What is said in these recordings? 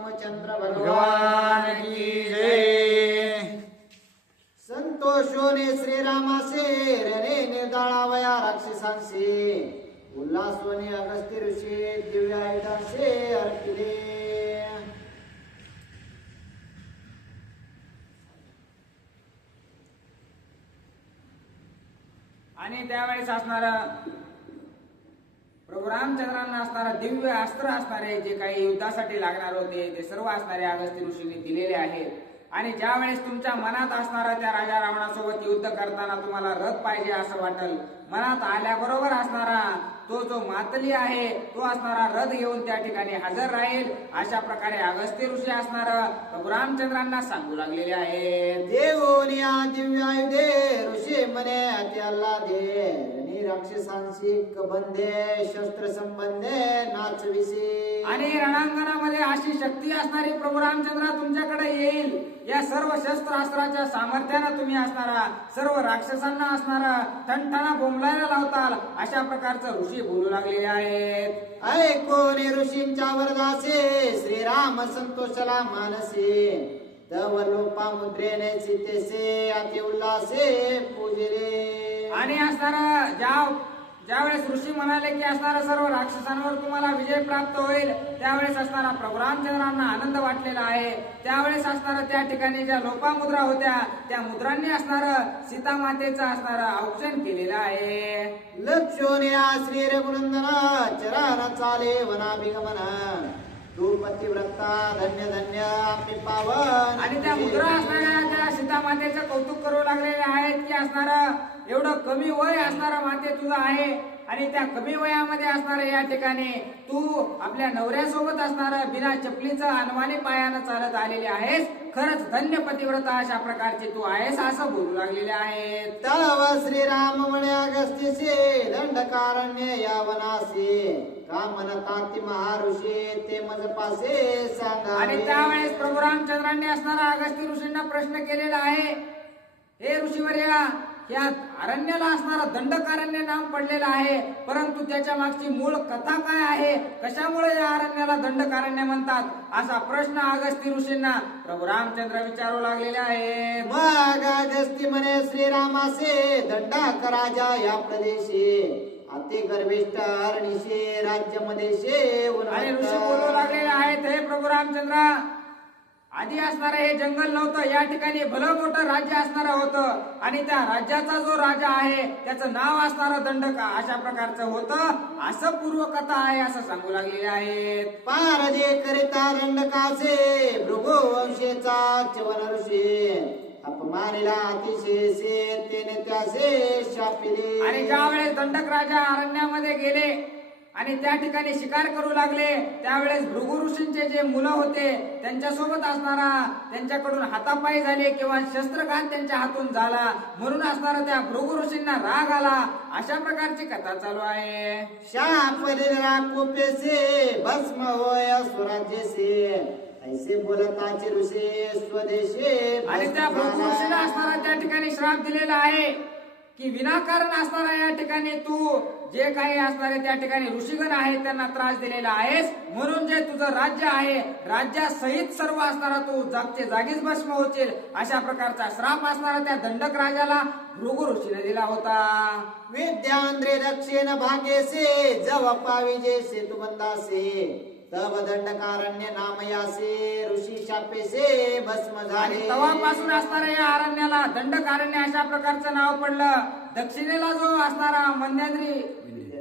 रामचंद्र भगवान की जय। संतोषोने श्रीरामासे रणे निर्दाळावया राक्षसांसे उल्हासोने अगस्त्य ऋषी दिव्य आयुधांसे अर्पिले। आणि त्यावेळेस असणार प्रभू रामचंद्रांना असणारा दिव्य अस्त्र असणारे जे काही युद्धासाठी लागणार होते ते सर्व असणारे अगस्त्य ऋषीने दिलेले आहेत. आणि ज्या वेळेस तुमच्या मनात असणारा त्या राजा रावणासोबत युद्ध करताना तुम्हाला रथ पाहिजे असं वाटल मनात आल्याबरोबर असणारा तो जो मातली आहे तो असणारा रथ घेऊन त्या ठिकाणी हजर राहील. अशा प्रकारे अगस्त्य ऋषी असणार प्रभू रामचंद्रांना सांगू लागलेले आहे देवोनिया दिव्य ऋषी मने त्याला दे राक्षसांशी कबंधे शस्त्र संबंधे नाचविसे आणि रणांगणामध्ये अशी शक्ती असणारी प्रभू रामचंद्र तुमच्याकडे येईल. या सर्व शस्त्रास्त्राच्या सामर्थ्यानं तुम्ही असणारा सर्व राक्षसांना असणारा ठणठणा बोंबलायला लावताल. अशा प्रकारचं ऋषी बोलू लागलेले आहेत. ऐकोने ऋषींच्या वरदासे. श्रीराम संतोषला मानसे. तव लोपा मुद्रेने सीतेसे अति उल्लासे पूजले आणि असणारा ज्या ज्यावेळेस ऋषी म्हणाले की असणारा सर्व राक्षसांवर तुम्हाला विजय प्राप्त होईल त्यावेळेस असणारा प्रभू रामचंद्रांना आनंद वाटलेला आहे. त्यावेळेस असणारा त्या ठिकाणी ज्या लोपामुद्रा होत्या त्या मुद्रांनी असणार सीतामातेचं असणारं औक्षण केलेलं आहे. लक्षोनिया श्री रघुनंदना चरण चाले वनाभिगमन. तू पतिव्रता धन्य धन्य आम्ही पावन. आणि त्या मुद्रा असणाऱ्या त्या सीता मातेचं कौतुक करू लागलेले आहेत की असणार एवढं कमी वय असणारा माते तुझं आहे. आणि त्या कमी वयामध्ये असणाऱ्या या ठिकाणी तू आपल्या नवऱ्यासोबत असणार बिना चपलीचं अनवाणी पायानं चालत आलेले आहेस. खरंच धन्य पतिव्रता अशा प्रकारची तू आहेस असं बोलू लागलेले आहेत. तव श्रीराम म्हणे अगस्तीसे दंडकारण्य या वनासे महाऋषी ते मज पासे सांगा आणि त्यावेळेस प्रभू रामचंद्रांनी असणारा अगस्ती ऋषींना प्रश्न केलेला आहे. हे ऋषीवर्या या अरण्याला असणारं दंडकारण्य नाम पडलेलं आहे. परंतु त्याच्या मागची मूळ कथा काय आहे? कशामुळे या अरण्याला दंडकारण्य म्हणतात? असा प्रश्न अगस्ती ऋषींना प्रभू रामचंद्र विचारू लागलेले आहेत मग अगस्ती म्हणे श्रीरामासे दंडाक राजा या प्रदेशी अति गर्भिष्ठ अरणिशे राज्य मदेशे आणि ऋषी बोलू लागलेले आहेत हे प्रभू रामचंद्र आधी असणारं हे जंगल नव्हतं. या ठिकाणी भलं मोठं राज्य असणारं होतं. आणि त्या राज्याचा जो राजा आहे त्याचं नाव असणारं दंडका अशा प्रकारचं होतं. असं पूर्वकथा आहे असं सांगू लागलेले आहेत. पारदे करिता दंडकासे भृगो वंशेचा च्यवन ऋषी. अपमानिला अतिशय से त्यासे शापिले आणि ज्या वेळेस दंडक राजा अरण्यामध्ये गेले आणि त्या ठिकाणी शिकार करू लागले. त्यावेळेस भृगु ऋषींचे जे मुलं होते त्यांच्यासोबत असणारा त्यांच्याकडून हातापायी झाले किंवा शस्त्रघात त्यांच्या हातून झाला. म्हणून असणारा त्या भृगु ऋषींना राग आला. अशा प्रकारची कथा चालू आहे. कोपेसे भस्म होय स्वराज्यसे ऐसे बोलताचे ऋषी स्वदेशे आणि त्या भृगु ऋषीला असणारा त्या ठिकाणी श्राप दिलेला आहे की विनाकारण असणारा या ठिकाणी तू जे काही असणारे त्या ठिकाणी ऋषीगण आहेत त्यांना त्रास दिलेला आहेस. म्हणून जे तुझं राज्य आहे राज्यासहित सर्व असणारा तू जागचे जागीच भस्म होतील अशा प्रकारचा श्राप असणारा त्या दंडक राजाला भृगु ऋषीने दिला होता. विद्यांद्रे दक्षिण भागेसे जव पाविजे सेतु बंदासे तव दंडकारण्य नामयासे ऋषी शापेसे भस्म झाले. तवापासून असणाऱ्या या अरण्याला दंडकारण्य अशा प्रकारचं नाव पडलं. दक्षिणेला जो असणारा मंद्याद्री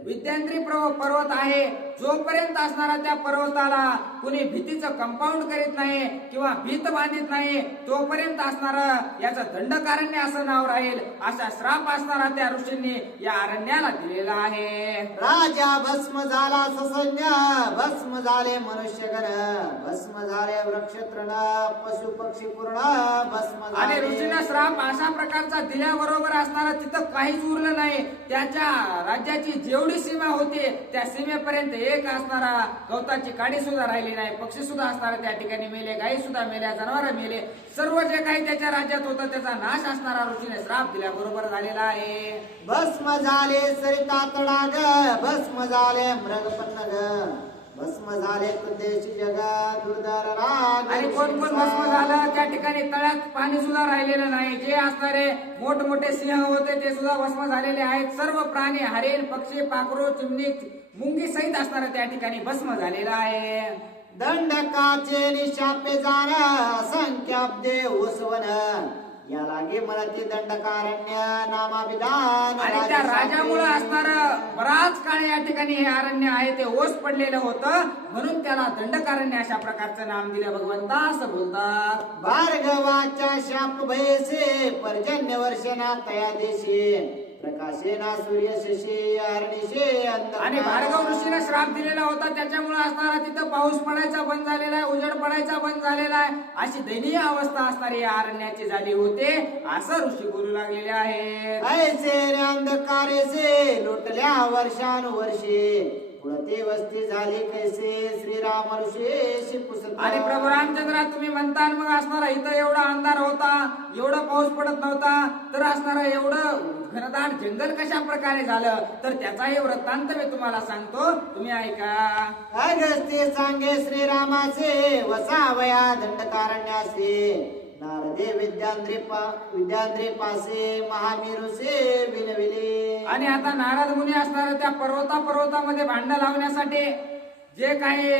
विद्यांत्री पर्व- पर्वत आहे. जोपर्यंत असणारा त्या पर्वताला कुणी भीतीचं कंपाऊंड करीत नाही किंवा भीत बांधित नाही तोपर्यंत असणार याचं दंडकारण्य असं नाव राहील असा श्राप असणारा त्या ऋषींनी या अरण्याला दिलेला आहे. राजा भस्म झाला ससैन्य भस्म झाले मनुष्यगण भस्म झाले वृक्षतृण पशु पक्षी पूर्ण भस्म आणि ऋषीनं श्राप अशा प्रकारचा दिल्याबरोबर असणारा तिथं काहीच उरलं नाही. त्याच्या राज्याची जेवढी सीमा होती त्या सीमेपर्यंत एक असणारा गवताची काडी सुद्धा राहिली नाही पक्षी सुद्धा असणारा त्या ठिकाणी मेले गायी सुद्धा मेल्या जनावर मेले. सर्व जे काही त्याच्या राज्यात होतं त्याचा नाश असणारा ऋषीने श्राप दिल्याबरोबर झालेला आहे. भस्म झाले सरिता तडाग भस्म झाले मृगपन्न ग भस्म झाले तर देश जगात राग. आणि कोण कोण भस्म झालं त्या ठिकाणी तळ्यात पाणी सुद्धा राहिलेलं नाही. जे असणारे मोठमोठे सिंह होते ते सुद्धा भस्म झालेले आहेत. सर्व प्राणी हरिण पक्षी पाखरू चिमणी मुंगी सहित असणारं त्या ठिकाणी भस्म झालेलं आहे. दंडकाचे निशापे जाण असंख्य अब्दे उसवन या लागे मला ते दंडकारण्य नामाभिधान आणि त्या राजामुळे असणार बराच काळ या ठिकाणी हे अरण्य आहे ते ओस पडलेलं होतं. म्हणून त्याला दंडकारण्य अशा प्रकारचं नाम दिलं. भगवंता असं बोलतात भार्गवाच्या शाप भयसे पर्जन्य वर्षना तया देशी प्रकाशेना सूर्य शशी अरणिशे आणि भार्गव ऋषीने श्राप दिलेला होता त्याच्यामुळे असणारा तिथं पाऊस पडायचा बंद झालेला आहे उजेड पडायचा बंद झालेला आहे. अशी दयनीय अवस्था असणारी या अरण्याची झाली होते. असं ऋषी बोलू लागलेले आहे ऐसे अंधकारेसे लुटल्या वर्षानुवर्षे. पुढते वस्ती झाली कैसे? श्रीराम ऋषी आणि प्रभू रामचंद्र तुम्ही म्हणता मग असणारा इथं एवढा अंधार होता एवढा पाऊस पडत नव्हता तर असणारा एवढं घनदाट जंगल कशा प्रकारे झालं? तर त्याचाही वृत्तांत मी तुम्हाला सांगतो. तुम्ही ऐका. अगस्त्य सांगे श्रीरामाचे? वसावया दंडकारण्यासे नारदे विद्यांद्री विद्यांद्री पासे महामीरुसे विनविले आणि आता नारद मुनी असणार त्या पर्वता पर्वतामध्ये भांडण लावण्यासाठी जे काही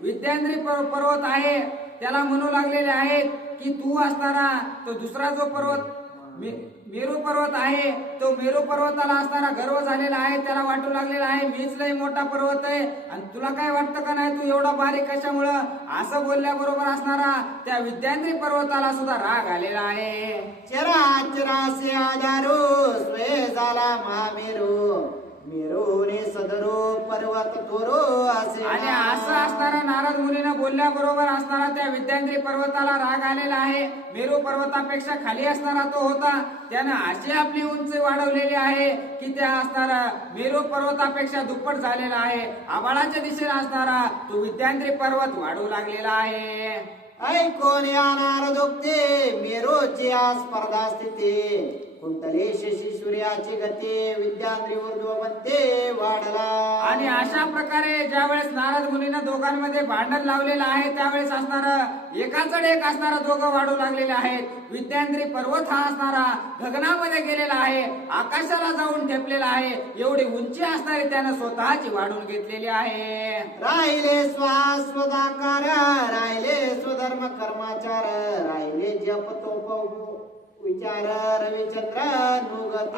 विद्यांद्री पर्व- पर्वत आहे त्याला म्हणू लागलेले आहेत की तू असणारा तो दुसरा जो पर्वत मी मेरू पर्वत आहे. तो मेरू पर्वताला असणारा गर्व झालेला आहे. त्याला वाटू लागलेला आहे मीच लय मोठा पर्वत आहे. आणि तुला काय वाटतं का नाही? तू एवढा बारीक कशामुळं? असं बोलल्याबरोबर असणारा त्या विद्यांद्री पर्वताला सुद्धा राग आलेला आहे. चराचरासे आधारो हो, स्वय झाला महामेरू. मेरूने सदरो पर्वत तोरो असे आणि असं असणारा नारद मुनीनं बोलल्याबरोबर असणारा त्या विद्यांद्री पर्वताला राग आलेला आहे. मेरू पर्वतापेक्षा खाली असणारा तो होता. त्यानं अशी आपली उंची वाढवलेली आहे की त्या असणारा मेरू पर्वतापेक्षा दुप्पट झालेला आहे. आबाळाच्या दिशेने असणारा तो विद्यांद्री पर्वत वाढू लागलेला आहे. ऐकून यानार दुखते मेरोची स्पर्धा स्थिती. कुंतले शशी सूर्याची गती विद्यांद्री ऊर्ध्वमते वाढला. आणि अशा प्रकारे ज्यावेळेस नारद मुनीनं दोघांमध्ये भांडण लावलेलं आहे त्यावेळेस असणार एकाचड एक असणारा दोघं वाढू लागलेले आहेत. विद्यांद्री पर्वत हा असणारा गगनामध्ये गेलेला आहे आकाशाला जाऊन ठेपलेला आहे. एवढी उंची असणारी त्यानं स्वतःची वाढून घेतलेली आहे. राहिले स्वास्वदाकार राहिले स्वधर्म कर्माचार राहिले जप तोप विचार रविचंद्र.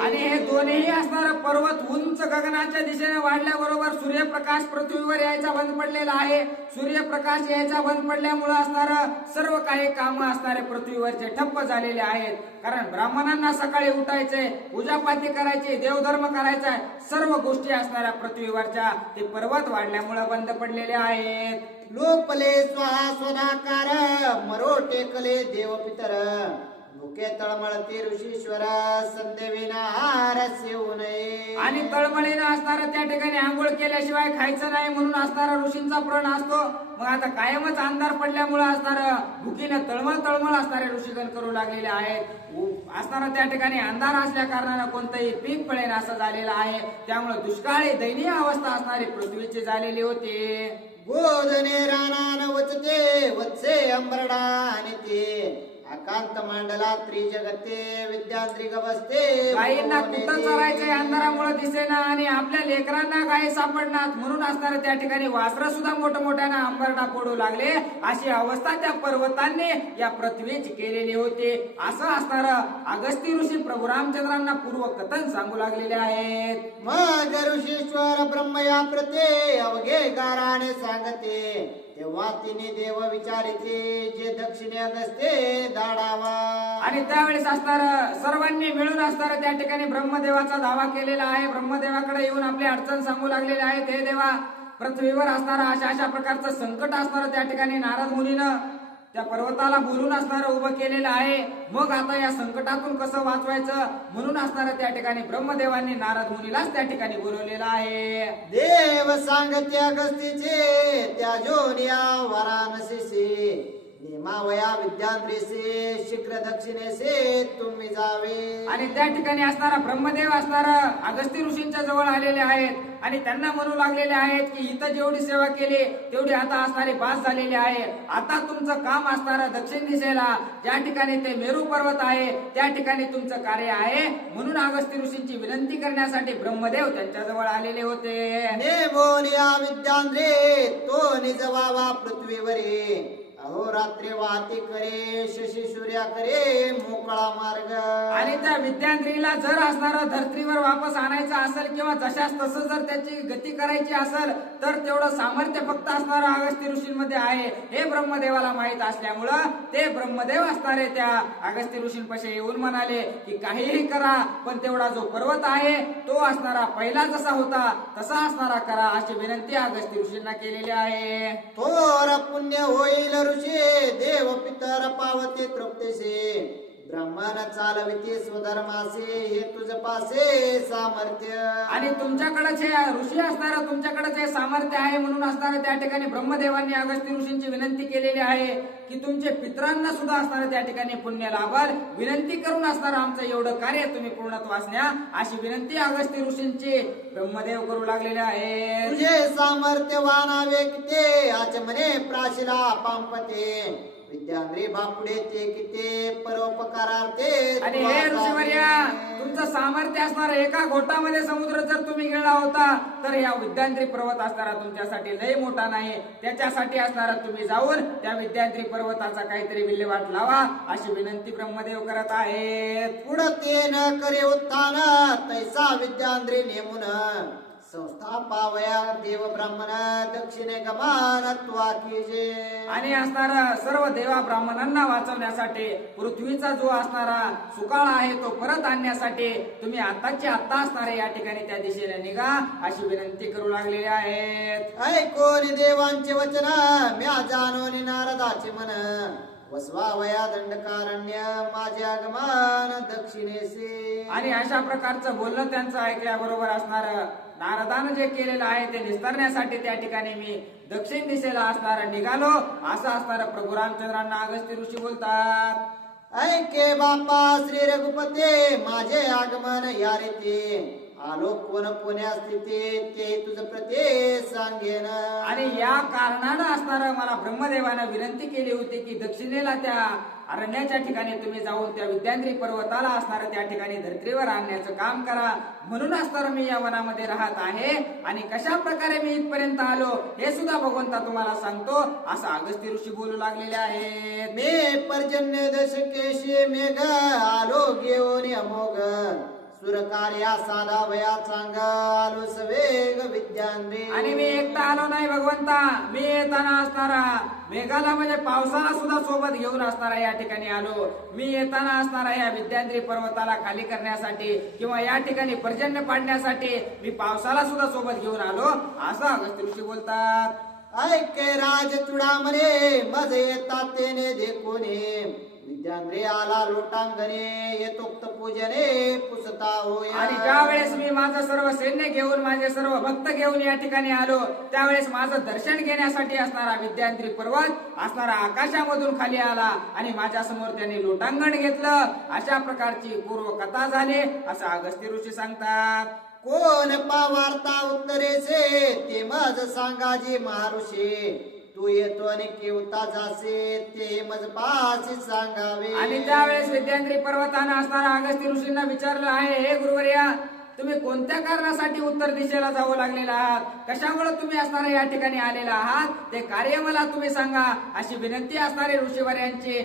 आणि हे दोन्ही असणार पर्वत उंच गगनाच्या दिशेने वाढल्याबरोबर सूर्यप्रकाश पृथ्वीवर यायचा बंद पडलेला आहे. सूर्यप्रकाश यायचा बंद पडल्यामुळे असणार सर्व काही काम असणारे पृथ्वीवरचे ठप्प झालेले आहेत. कारण ब्राह्मणांना सकाळी उठायचे पूजापाती करायची देवधर्म करायचा सर्व गोष्टी असणाऱ्या पृथ्वीवरच्या ते पर्वत वाढल्यामुळे बंद पडलेले आहेत. लोपले स्वास्वदाकार मरो टेकले देव पितर मुके तळमळती ऋषीश्वर हारस्य नये आणि तळमळीनं असणारं त्या ठिकाणी आंघोळ केल्याशिवाय खायचं नाही म्हणून असणारा ऋषींचा प्रण असतो. मग आता कायमच अंधार पडल्यामुळे असणार भुकीनं तळमळ तळमळ असणारे ऋषीगण करू लागलेले आहेत. असणारा त्या ठिकाणी अंधार असल्या कारणानं कोणतंही पीक पळेन असं झालेलं आहे. त्यामुळे दुष्काळी दयनीय अवस्था असणारी पृथ्वीची झालेली होती. गोधने रानान वचते वत्से अंबरडा आणि ते. अकांत मांडला त्रिजगते विद्यांद्री गवस्ते. गायींना कुठं चरायचंय अंधारामुळे दिसेना आणि आपल्या लेकरांना गायी सापडणार म्हणून असणार त्या ठिकाणी वासरं सुद्धा मोठ्या मोठ्यानं अंबरडा पडू लागले. अशी अवस्था त्या पर्वतांनी या पृथ्वीची केलेली होती. असं असणार अगस्ती ऋषी प्रभू रामचंद्रांना पूर्व कथन सांगू लागलेले आहेत. मग ऋषीश्वर ब्रह्मया प्रते अवघे गाराने सांगते. तेव्हा तिने देव विचारिते जे दक्षिणे असते दाडावा. आणि त्यावेळेस असणार सर्वांनी मिळून असणार त्या ठिकाणी ब्रह्मदेवाचा दावा केलेला आहे. ब्रह्मदेवाकडे येऊन आपली अडचण सांगू लागलेली आहेत हे देवा पृथ्वीवर असणारा अशा अशा प्रकारचं संकट असणार त्या ठिकाणी नारद मुनीनं त्या पर्वताला बोलून असणार उभं केलेलं आहे. मग आता या संकटातून कसं वाचवायचं? म्हणून असणार त्या ठिकाणी ब्रह्मदेवांनी नारद मुनीलाच त्या ठिकाणी बोलवलेलं आहे. देव सांगत्या गस्तीचे त्या जोनिया वाराणसीचे मावया विद्यांद्रेसे शीघ्र दक्षिणेसे तुम्ही जावे. आणि त्या ठिकाणी असणारा ब्रह्मदेव असणारा अगस्ती ऋषींच्या जवळ आलेले आहेत. आणि त्यांना म्हणू लागलेले आहेत की इथं जेवढी सेवा केली तेवढी आता असणारी बास झालेली आहे. आता तुमचं काम असणारं दक्षिण दिशेला ज्या ठिकाणी ते मेरू पर्वत आहे त्या ठिकाणी तुमचं कार्य आहे. म्हणून अगस्ती ऋषींची विनंती करण्यासाठी ब्रह्मदेव त्यांच्या जवळ आलेले होते. ने बोलिया विद्यांद्रे तो निज वावा पृथ्वीवरी. अहोरात्री वाहती करे शशी सूर्या करे मोकळा मार्ग. आणि त्या विद्यांत्रीला जर असणारं धर्तीवर वापस आणायचं असेल किंवा जशास तसं जर त्याची गती करायची असेल तर तेवढं सामर्थ्य फक्त असणारं अगस्ती ऋषींमध्ये आहे. हे ब्रह्मदेवाला माहीत असल्यामुळं ते ब्रह्मदेव असणारे त्या अगस्ती ऋषींपाशी येऊन म्हणाले की काहीही करा पण तेवढा जो पर्वत आहे तो असणारा पहिला जसा होता तसा असणारा करा अशी विनंती अगस्ती ऋषींना केलेली आहे. थोर पुण्य होईल ऋषी देव पितर पावते तृप्तेसे ब्रह्मण चालविते स्वधर्मासे हे तुझ पासे सामर्थ्य. आणि तुमच्याकडेच हे ऋषी असणारं तुमच्याकडेच हे सामर्थ्य आहे म्हणून असणारं त्या ठिकाणी ब्रह्मदेवांनी अगस्ती ऋषींची विनंती केलेली आहे की तुमचे पितरांना सुद्धा असणारं त्या ठिकाणी पुण्य लाभाल. विनंती करून असणारं आमचं एवढं कार्य तुम्ही पूर्णत्वास न्या अशी विनंती अगस्ती ऋषींची ब्रह्मदेव करू लागलेले आहे तुझे सामर्थ्यवान व्यक्ते आचमने प्राशिला पांपते विद्यांद्री बापुडे ते किते परोपकारार्थे आणि हे ऋषीवर्या तुमचं सामर्थ्य असणार एका घोटामध्ये समुद्र जर तुम्ही गेला होता तर या विद्यांद्री पर्वत असणारा तुमच्यासाठी लय मोठा नाही. त्याच्यासाठी असणारा तुम्ही जाऊन त्या विद्यांद्री पर्वताचा काहीतरी विल्हेवाट लावा अशी विनंती ब्रह्मदेव करत आहेत. पुढं ते न करे उत्थान तैसा विद्यांद्री नेमुन. संस्था पावया देव ब्राह्मण दक्षिणे गमान त्वा कीजे. आणि असणारा सर्व देवा ब्राह्मणांना वाचवण्यासाठी पृथ्वीचा जो असणारा सुकाळ आहे तो परत आणण्यासाठी तुम्ही आताची आत्ता असणारे या ठिकाणी त्या दिशेने निघा अशी विनंती करू लागलेली आहेत. ऐकोनी देवांचे वचन म्या जाणोनी नारदाचे मन. वसवावया दंडकारण्य माझे आगमन दक्षिणेसे आणि अशा प्रकारचं बोलणं त्यांचं ऐकल्याबरोबर असणार नारदानं जे केलेलं आहे ते निस्तरण्यासाठी त्या ठिकाणी मी दक्षिण दिशेला असणार निघालो. असं असणार प्रभू रामचंद्रांना अगस्ती ऋषी बोलतात. ऐके बापा श्री रघुपते माझे आगमन या रीती. आलो कोण पुण्या स्थिती ते तुझ प्रते सांगेन. आणि या कारणानं असणार मला ब्रह्मदेवानं विनंती केली होती की दक्षिणेला त्या अरण्याच्या ठिकाणी तुम्ही जाऊन त्या विद्यांद्री पर्वताला असणार त्या ठिकाणी धर्तीवर आणण्याचं काम करा. म्हणून असणार मी या वनामध्ये राहत आहे आणि कशा प्रकारे मी इथपर्यंत आलो हे सुद्धा भगवंता तुम्हाला सांगतो. असं अगस्ती ऋषी बोलू लागलेले आहेत. मे पर्जन्य दशकेशी मेघ आलो घेऊन अमोघ सुरकार्या साधा वया आणि मी एकटा आलो नाही भगवंता. मी येताना असणारा मेघाला म्हणजे पावसाला सुद्धा सोबत घेऊन असणारा या ठिकाणी आलो. मी येताना असणारा या विद्यांद्री पर्वताला खाली करण्यासाठी किंवा या ठिकाणी पर्जन्य पाडण्यासाठी मी पावसाला सुद्धा सोबत घेऊन आलो. असं अगस्ती ऋषी बोलतात. ऐके राज चुडामणे मज येतात तेने देखोने. विद्यांद्री आला लोटांगणे येतोक्त पूजने पुसता होय. आणि ज्या वेळेस मी माझं सर्व सैन्य घेऊन माझे सर्व भक्त घेऊन या ठिकाणी आलो त्यावेळेस माझं दर्शन घेण्यासाठी असणारा विद्यांत्री पर्वत असणारा आकाशामधून खाली आला आणि माझ्यासमोर त्यांनी लोटांगण घेतलं. अशा प्रकारची पूर्व कथा झाली असं अगस्ती ऋषी सांगतात. कोण पावार्ता उत्तरेचे ते मज सांगाजी महाऋषी तू येतो आणि केवता जासे ते मज पासी सांगावे. आणि त्यावेळेस विद्यांत्री पर्वतानं असणारा अगस्ती ऋषींना विचारलं आहे हे गुरुवर्या तुम्ही कोणत्या कारणासाठी उत्तर दिशेला जाऊ लागलेला आहात? कशामुळे तुम्ही असणारे या ठिकाणी आलेला आहात? ते कार्य मला तुम्ही सांगा अशी विनंती असणारे ऋषीवर्यांची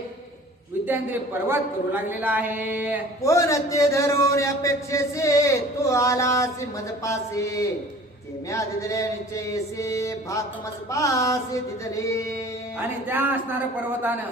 विद्यांत्री पर्वत करू लागलेला आहे. कोण ते धरून अपेक्षेसे तू आलासी मज पासे ते म्या दिदले निश्चयसे भात मज पासे दिदले आणि त्या असणाऱ्या पर्वतानं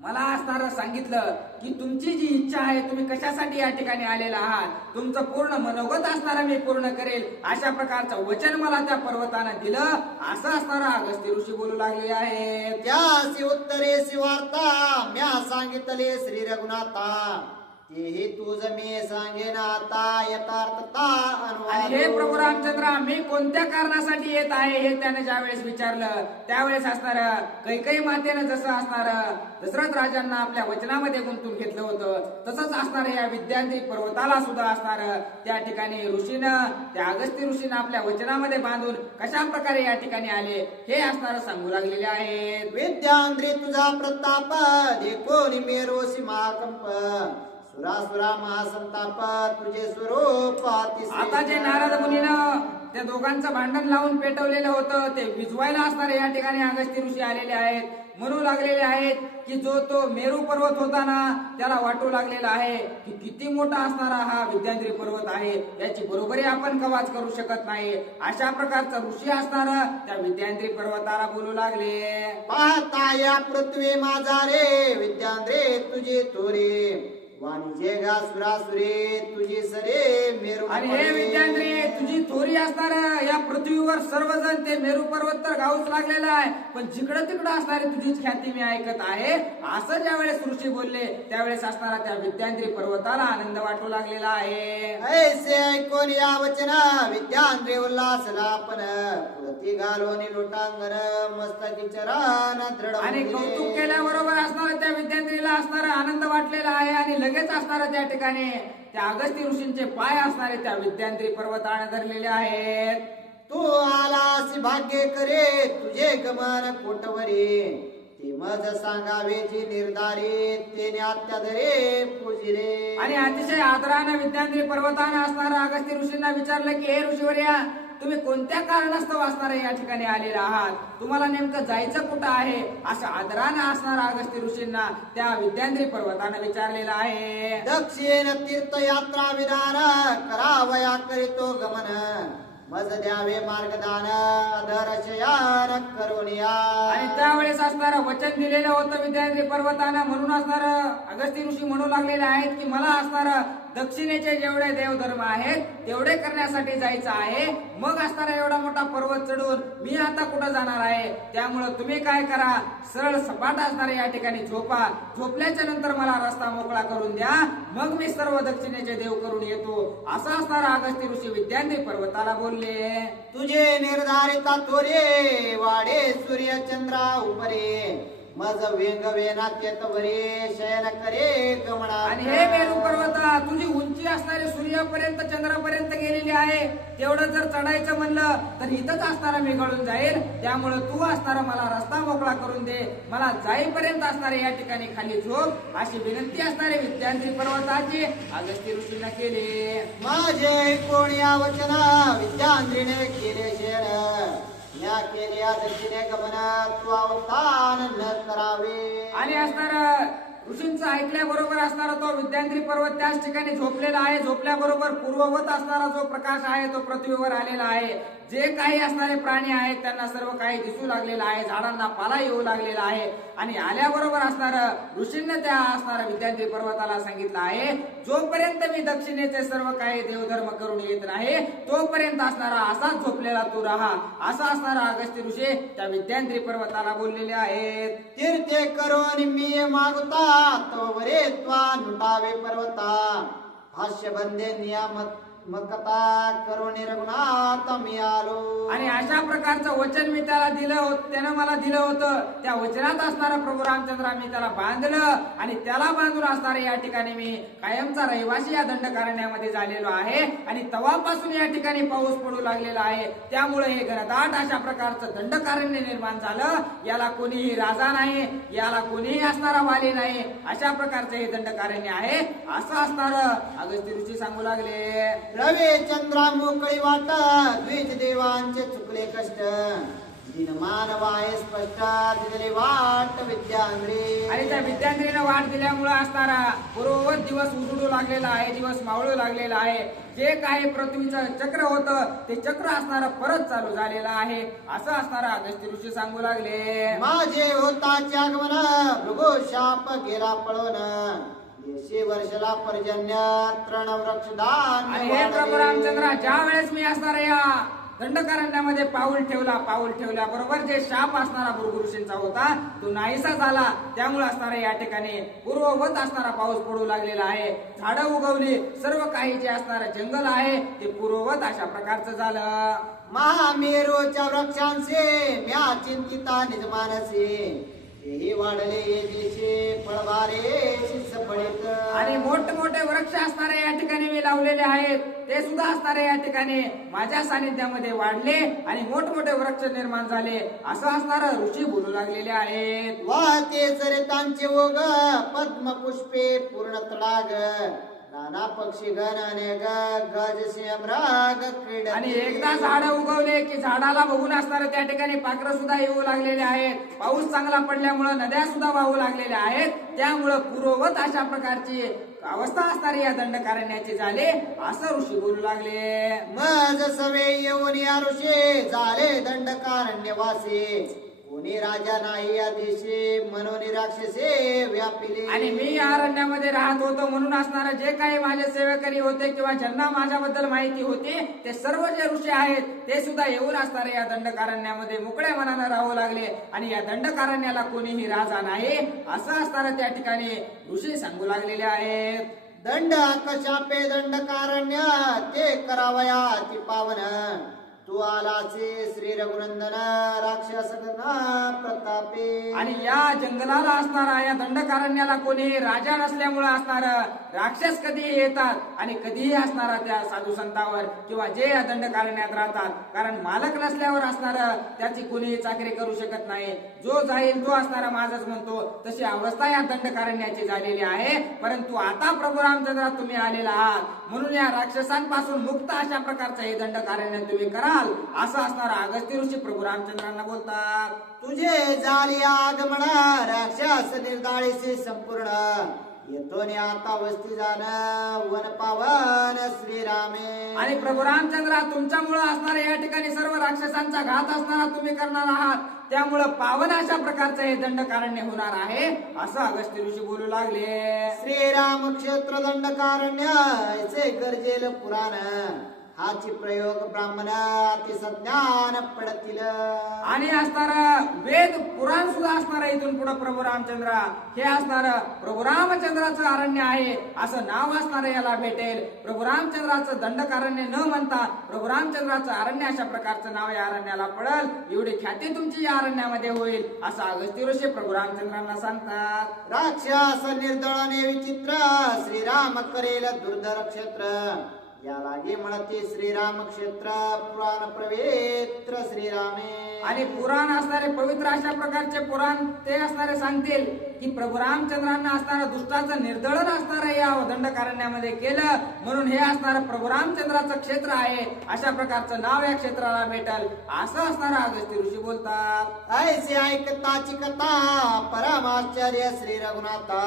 मला असणारं सांगितलं की तुमची जी इच्छा आहे तुम्ही कशासाठी या ठिकाणी आलेला आहात? तुमचं पूर्ण मनोगत असणारं मी पूर्ण करेल. अशा प्रकारचं वचन मला त्या पर्वतानं दिलं. असं असणारं अगस्ती ऋषी बोलू लागले आहेत. त्यासी उत्तरेसी वार्ता म्या सांगितले श्री रघुनाथा. तेही तुझ मी सांगेन आता यथार्थता आणि हे प्रभू रामचंद्र मी कोणत्या कारणासाठी येत आहे हे त्याने ज्यावेळेस विचारलं त्यावेळेस असणार कैकई मातेनं जसं असणार दशरथ राजांना आपल्या वचनामध्ये गुंतून घेतलं होतं तसंच असणार या विद्यार्थी पर्वताला सुद्धा असणार. त्या ठिकाणी ऋषीनं त्या अगस्ती ऋषीनं आपल्या वचनामध्ये बांधून कशा प्रकारे या ठिकाणी आले हे असणार सांगू लागलेले आहेत. विद्यांद्री तुझा प्रताप देखोनी मेरोसी महाकंप सुरासुरा महासंताप तुझे स्वरूप अतिशय आता जे नारद मुनीनं त्या दोघांचं भांडण लावून पेटवलेलं होतं ते विजवायला असणारे या ठिकाणी अगस्ती ऋषी आलेले आहेत. म्हणू लागलेले आहेत की जो तो मेरू पर्वत होता ना त्याला वाटू लागलेला आहे की किती मोठा असणारा हा विद्यांद्री पर्वत आहे. याची बरोबरी आपण कवाच करू शकत नाही. अशा प्रकारचा ऋषी असणार त्या विद्यांद्री पर्वताला बोलू लागले. पाहता या पृथ्वी माझा रे विद्यांद्रे तुझी तोरे वाणिजे गा सुरासुरे तुझी सरे मेरू आणि हे विद्यार्थी तुझी थोरी असणार या पृथ्वीवर सर्वजण ते मेरू पर्वत तर गाऊच लागलेला आहे. पण जिकडं तिकडं असणारी तुझीच ख्याती मी ऐकत आहे. असं ज्यावेळेस ऋषी बोलले त्यावेळेस असणारा त्या विद्यांद्री पर्वताला आनंद वाटू लागलेला आहे. ऐसे ऐकून या वचन विद्यांद्रे उल्हासला आपण पुरती घालून लोटांगण मस्तकी चरण दृढ आणि. कौतुक केल्याबरोबर असणारा त्या विद्यार्थीला असणारा आनंद वाटलेला आहे. आणि लगेच असणारा त्या ठिकाणी. त्या अगस्ती ऋषींचे पाय असणारे त्या विद्यांत्री पर्वताने धरलेले आहेत. तू आलास भाग्य करे तुझे गमन कोटवरे. ते मज सांगावे जी निर्धारित तेने अत्याधरे पूजिले आणि अतिशय आदरानं विद्यांत्री पर्वतानं असणारा अगस्ती ऋषींना विचारलं की हे ऋषीवर्या तुम्ही कोणत्या कारणास्तव असणारा या ठिकाणी आलेला आहात? तुम्हाला नेमकं जायचं कुठं आहे? असं आदरानं असणारा अगस्ती ऋषींना त्या विद्यांद्री पर्वतानं विचारलेलं आहे. दक्षिण तीर्थयात्रा विधान करावया करीतो गमन. मज द्यावे मार्गदान अधर शयान करुनिया आणि त्यावेळेस असणारं वचन दिलेलं होतं विद्यार्थी पर्वतानं. म्हणून असणारं अगस्ती ऋषी म्हणू लागलेले आहेत की मला असणारं दक्षिणेचे जेवढे देवधर्म आहेत तेवढे करण्यासाठी जायचं आहे. मग असणारा एवढा मोठा पर्वत चढून मी आता कुठं जाणार आहे? त्यामुळं तुम्ही काय करा? सरळ सपाट असणारे या ठिकाणी झोपा. झोपल्याच्या नंतर मला रस्ता मोकळा करून द्या. मग मी सर्व दक्षिणेचे देव करून येतो. असा असणारा अगस्ती ऋषी विद्यार्थी पर्वताला बोलले तुझे निर्धारिता तोरे वाडे सूर्य चंद्रा उपरे. मज वेंग वेनात्यतवरे शयन करे गमना आणि हे मेरू पर्वता तुझी उंची असणारे सूर्यापर्यंत चंद्रापर्यंत गेलेली आहे. तेवढं जर चढायचं म्हणलं तर इथंच असणारा मी गळून जाईल त्यामुळं तू असणारा मला रस्ता मोकळा करून दे. मला जाईपर्यंत असणारे या ठिकाणी खाली झोप. अशी विनंती असणारे विद्यार्थी पर्वताची अगस्ती ऋषींना केली. माझे कोणी वचन विद्यांद्रीने केले या केल्या दक्षिणे तू अवतान न करावे. आणि असणार ऋषींचं ऐकल्याबरोबर असणारा तो विद्यांत्री पर्वत त्याच ठिकाणी झोपलेला आहे. झोपल्याबरोबर पूर्ववत असणारा जो प्रकाश आहे तो पृथ्वीवर आलेला आहे. जे काही असणारे प्राणी आहेत त्यांना सर्व काही दिसू लागलेलं आहे झाडांना पाला येऊ लागलेला आहे. आणि आल्याबरोबर असणार ऋषींना त्या असणारा विद्यार्थी पर्वताला सांगितलं आहे जोपर्यंत मी दक्षिणेचे सर्व काही देवधर्म करून येत नाही तोपर्यंत असणारा असाच झोपलेला तू राहा. असा असणारा अगस्ती ऋषी त्या विद्यांत्री पर्वताला बोललेले आहेत. तीर्थे करून मी मागता तोवरे त्वा लुटावे पर्वता. भाष्य बंदे मग मकता करुणी रघुनाथ मी आलो. आणि अशा प्रकारचं वचन मी त्याला दिलं होत त्यानं मला दिलं होतं. त्या वचनात असणारा प्रभू रामचंद्र मी त्याला बांधलं आणि त्याला बांधून असणारे या ठिकाणी मी कायमचा रहिवासी या दंडकारण्यामध्ये झालेलो आहे. आणि तवापासून या ठिकाणी पाऊस पडू लागलेला आहे. त्यामुळे हे घनदाट अशा प्रकारचं दंडकारण्य निर्माण झालं. याला कोणीही राजा नाही याला कोणीही असणारा वाली नाही. अशा प्रकारचं हे दंडकारण्य आहे. असं असणार अगस्ती ऋषी सांगू लागले. रवे चंद्रा मोकळी वाट द्विज देवांचे चुकले कष्ट. दिनमान वाय स्पष्ट दिले वाट विद्यांद्रे. आणि त्या विद्यार्थ्यांना वाट दिल्यामुळे असणारा पूर्ववत दिवस उजडू लागलेला आहे दिवस मावळू लागलेला आहे. जे काही पृथ्वीचं चक्र होतं ते चक्र असणारं परत चालू झालेलं आहे. असं असणारा अगस्ती ऋषी सांगू लागले. माझे होताचे आगमन भृगो शाप गेला पळवून देशी वर्षला पर्जन्य तृण वृक्ष दान आणि हे प्रभू रामचंद्र ज्या वेळेस मी असणार या दंडकारण्यामध्ये पाऊल ठेवला पाऊल ठेवल्याबरोबर जे शाप असणारा भृगु ऋषींचा होता तो नाहीसा झाला. त्यामुळे असणारा या ठिकाणी पूर्ववत असणारा पाऊस पडू लागलेला आहे. झाडं उगवली सर्व काही जे असणारं जंगल आहे ते पूर्ववत अशा प्रकारचं झालं. महामेरोच्या वृक्षांचे म्या चिंतिता निजमानसे. तेही वाढले फळित आणि मोठमोठे वृक्ष असणारे या ठिकाणी मी लावलेले आहेत. ते सुद्धा असणारे या ठिकाणी माझ्या सानिध्यामध्ये वाढले आणि मोठमोठे वृक्ष निर्माण झाले. असं असणार ऋषी बोलू लागलेले आहेत. वाहते चरितांचे ओग पद्म पुष्पे पूर्ण तडाग. नाना पक्षी गण अनेक गज सिंह राग क्रीड आणि एकदा झाड उगवले की झाडाला बघून असणारे त्या ठिकाणी पाखरं सुद्धा येऊ लागलेले आहेत. पाऊस चांगला पडल्यामुळे नद्या सुद्धा वाहू लागलेल्या आहेत. त्यामुळं पूर्ववत अशा प्रकारची अवस्था असणारी या दंडकारण्याची झाले असं ऋषी बोलू लागले. मज सवे येऊन या ऋषे झाले दंडकारण्य वासे. कोणी राजा नाही या देशे मनोनी राक्षसे व्यापिले. आणि मी या अरण्यामध्ये राहत होतो म्हणून असणारे जे काही माझे सेवेकरी होते किंवा ज्यांना माझ्याबद्दल माहिती होती ते सर्व जे ऋषी आहेत ते सुद्धा येऊन असणारे या दंडकारण्यामध्ये मोकळ्या मनानं राहू लागले. आणि या दंडकारण्याला कोणीही राजा नाही असं असणारं त्या ठिकाणी ऋषी सांगू लागलेले आहेत. दंड कशापे दंडकारण्य ते करावया ती पावन. तू आलाचे श्री रघुनंदन राक्षस प्रतापे. आणि या जंगलाला असणारा या दंडकारण्याला कोणी राजा नसल्यामुळे असणार राक्षस कधीही येतात आणि कधीही असणारा त्या साधू संतावर किंवा जे या दंडकारण्यात राहतात. कारण मालक नसल्यावर असणार त्याची कोणीही चाकरी करू शकत नाही. जो जाईल तो असणारा माझच म्हणतो. तशी अवस्था या दंडकारण्याची झालेली आहे. परंतु आता प्रभू रामचंद्र तुम्ही आलेला आहात. म्हणून या राक्षसांपासून मुक्त अशा प्रकारचं हे दंडकारण्य तुम्ही कराल. असं असणारा अगस्त्य ऋषी प्रभू रामचंद्रांना बोलतात तुझे झाली आगमना राक्षस निर्दाळीशी संपूर्ण येतो आता वस्ती जाण वन पावन श्रीरामे. आणि प्रभू रामचंद्र तुमच्यामुळे असणारे या ठिकाणी सर्व राक्षसांचा घात असणारा तुम्ही करणार आहात. त्यामुळं पावन अशा प्रकारचं हे दंडकारण्य होणार आहे असं अगस्त्य ऋषी बोलू लागले. श्रीराम क्षेत्र दंडकारण्य ऐसे गरजेल पुराण. हाची प्रयोग ब्राह्मण अतिसज्ञान पडतील. आणि असणार वेद पुराण सुद्धा असणार इथून पुढे प्रभू रामचंद्र. हे असणार प्रभू रामचंद्राचं अरण्य आहे असं नाव असणार याला भेटेल. प्रभू रामचंद्राचं दंडकारण्य न म्हणता प्रभू रामचंद्राचं अरण्य अशा प्रकारचं नाव या अरण्याला पडल. एवढी ख्याती तुमची या अरण्यामध्ये होईल असं अगस्त्य ऋषी प्रभू रामचंद्रांना सांगतात. राक्षस निर्दळने विचित्र श्रीराम करेल दुर्धर क्षेत्र. या लागे म्हणते श्रीराम क्षेत्र पुराण प्रवेत्र श्रीरामे. आणि पुराण असणारे पवित्र अशा प्रकारचे पुराण ते असणारे सांगतील की प्रभू रामचंद्रांना असणारं दुष्टाचं निर्दळन असणारं या दंडकारण्यामध्ये केलं म्हणून हे असणारं प्रभू रामचंद्राचं क्षेत्र आहे. अशा प्रकारचं नाव या क्षेत्राला भेटल. असं असणारं अगस्त्य ऋषी बोलतात. ऐसे ऐकताची कथा परमाश्चर्य श्री रघुनाथा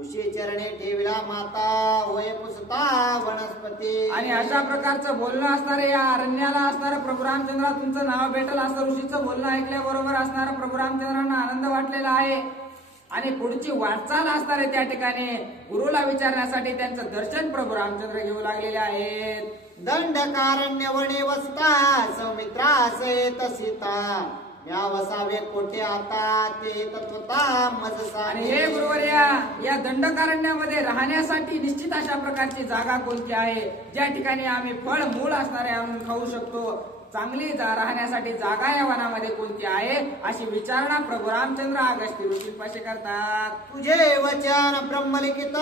ऋषी चरणे ठेविला माता वय पुसता वनस्पती. आणि अशा प्रकारचं बोलणं असणारे या अरण्याला असणारं प्रभू रामचंद्रा तुमचं नाव भेटल असं ऋषीचं बोलणं ऐकल्याबरोबर असणारं प्रभू रामचंद्रांना आनंद वाटलेला आहे. आणि पुढची वाटचाल असणारे त्या ठिकाणी. गुरुला विचारण्यासाठी त्यांचं दर्शन प्रभू रामचंद्र घेऊ लागलेले आहेत. दंडकारण्य वने वसता सौमित्रास येत सीता. म्या वसावे कोठे आता? ते तत्वता मज आणि हे गुरुवर्या या दंडकारण्यामध्ये राहण्यासाठी निश्चित अशा प्रकारची जागा कोणती आहे? ज्या ठिकाणी आम्ही फळ मूळ असणारे आणून खाऊ शकतो. चांगली जा राहण्यासाठी जागा या वनामध्ये कोणती आहे? अशी विचारणा प्रभू रामचंद्र अगस्त्य ऋषींपाशी करतात. तुझे वचन ब्रह्मलिखित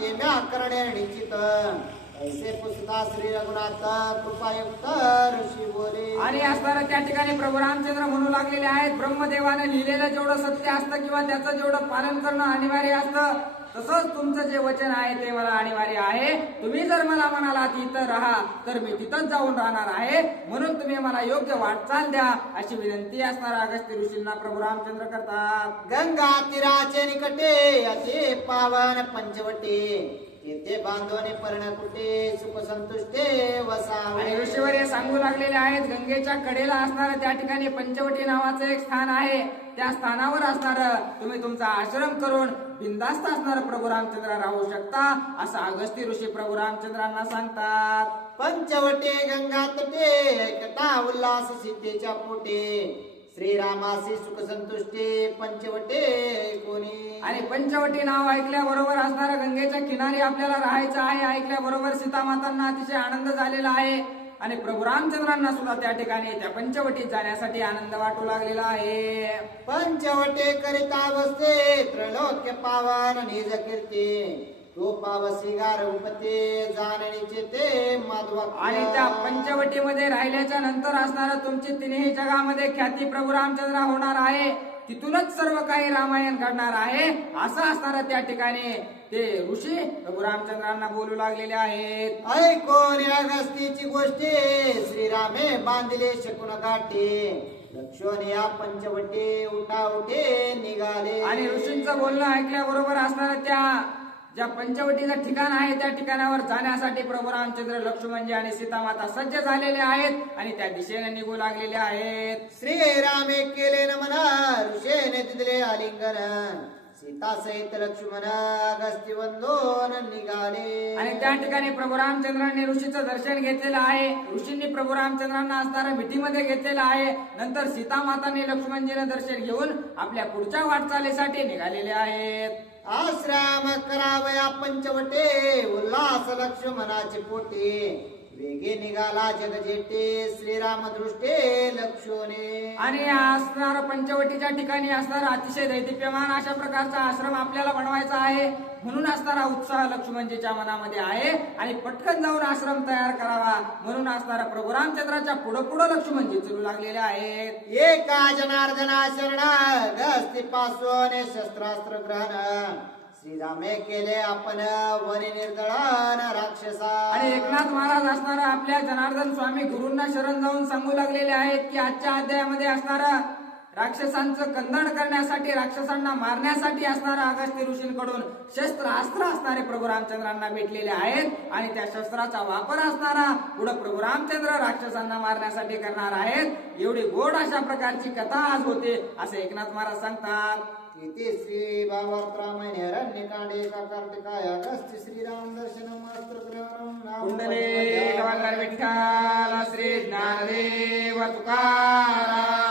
ते म्या करणे निश्चित. ऐसे पुसता श्री रघुनाथ कृपायुक्त ऋषी बोले। आणि असताना त्या ठिकाणी प्रभू रामचंद्र म्हणू लागलेले आहेत ब्रह्मदेवाने लिहिलेलं जेवढं सत्य असतं किंवा त्याचं जेवढं पालन करणं अनिवार्य असतं तसंच तुमचं जे वचन आहे ते मला अनिवार्य आहे. तुम्ही जर मला म्हणाला तिथं राहा तर मी तिथंच जाऊन राहणार आहे. म्हणून तुम्ही मला योग्य वाटचाल द्या अशी विनंती असणार अगस्त्य ऋषींना प्रभू रामचंद्र करतात. गंगा तीराचे निकटे असे पावन पंचवटे. तेथे बांधवने पर्णकुटे सुख संतुष्टे वसावे. आणि ऋषीवर हे सांगू लागलेले आहेत गंगेच्या कडेला असणारं त्या ठिकाणी पंचवटी नावाचं एक स्थान आहे. त्या स्थानावर असणार तुम्ही तुमचा आश्रम करून बिंदास्त असणार प्रभू रामचंद्र राहू शकता असं अगस्ती ऋषी प्रभू रामचंद्रांना सांगतात. पंचवटे गंगा तटे ऐकता उल्हास सीतेच्या पोटे. श्रीरामासी सुख संतुष्टे पंचवटे कोणी? आणि पंचवटी नाव ऐकल्याबरोबर असणाऱ्या गंगेच्या किनारी आपल्याला राहायचं आहे ऐकल्याबरोबर सीता मातांना अतिशय आनंद झालेला आहे. आणि प्रभू रामचंद्रांना सुद्धा त्या ठिकाणी त्या पंचवटीत जाण्यासाठी आनंद वाटू लागलेला आहे. पंचवटे करिता बसते त्रैलोक्य पावन निज कीर्ती. तो जाणणीचे ते माधवा आणि त्या पंचवटीमध्ये राहिल्याच्या नंतर असणार तुमची तिन्ही जगामध्ये ख्याती प्रभू रामचंद्र होणार आहे. तिथूनच सर्व काही रामायण घडणार आहे. असं असणार त्या ठिकाणी ते ऋषी प्रभू रामचंद्रांना बोलू लागलेले आहेत. ऐकोन अगस्तीची गोष्टी श्रीरामे बांधले शकून गाठी लक्षण या पंचवटे उठा उठे निघाले. आणि ऋषींचं बोलणं ऐकल्याबरोबर असणाऱ्या त्या ज्या पंचवटीचं ठिकाण आहे त्या ठिकाणावर जाण्यासाठी प्रभू रामचंद्र लक्ष्मणजी आणि सीतामाता सज्ज झालेले आहेत आणि त्या दिशेने निघू लागलेले आहेत. श्रीरामे केले नमन ऋषेने दिले आलिंगन. सीता सहित लक्ष्मण अगस्ती वंदोन निघाले. आणि त्या ठिकाणी प्रभू रामचंद्रांनी ऋषीचं दर्शन घेतलेलं आहे. ऋषींनी प्रभू रामचंद्रांना असणाऱ्या मिठीमध्ये घेतलेलं आहे. नंतर सीता मातांनी लक्ष्मणजीनं दर्शन घेऊन आपल्या पुढच्या वाटचालीसाठी निघालेले आहेत. आश्रम करावया पंचवटे उल्हास लक्ष्मणाचे पोटे. वेगे निघाला जगजेटे श्रीराम दृष्टे लक्षोने आणि असणार पंचवटीच्या ठिकाणी असणारा अतिशय दैदिप्यमान अशा प्रकारचा आश्रम आपल्याला बनवायचा आहे. म्हणून असणारा उत्साह लक्ष्मणजीच्या मनामध्ये आहे. आणि पटकन जाऊन आश्रम तयार करावा. म्हणून असणारा प्रभू रामचंद्राच्या पुढं पुढं लक्ष्मणजी चलू लागलेले आहेत. एका जनार्दना शरणा गस्ती पासून शस्त्रास्त्र ग्रहण श्रीरामे केले आपण वरी निर्दळान राक्षसा. आणि एकनाथ महाराज असणारा आपल्या जनार्दन स्वामी गुरूंना शरण जाऊन सांगू लागलेले आहेत की आजच्या अध्यायामध्ये असणारा राक्षसांचं कंदण करण्यासाठी राक्षसांना मारण्यासाठी असणारा अगस्त्य ऋषींकडून शस्त्र अस्त्र असणारे प्रभू रामचंद्रांना भेटलेले आहेत. आणि त्या शस्त्राचा वापर असणारा पुढे प्रभू रामचंद्र राक्षसांना मारण्यासाठी करणार आहेत. एवढी गोड अशा प्रकारची कथा आज होते असे एकनाथ महाराज सांगतात. इति श्री भागवत रामायणे अरण्य कांडे का कार्तिकाय अगस्त्य श्रीराम दर्शनम अस्त्र कुंडले विठ्ठल श्री ज्ञानदेव तुकाराम।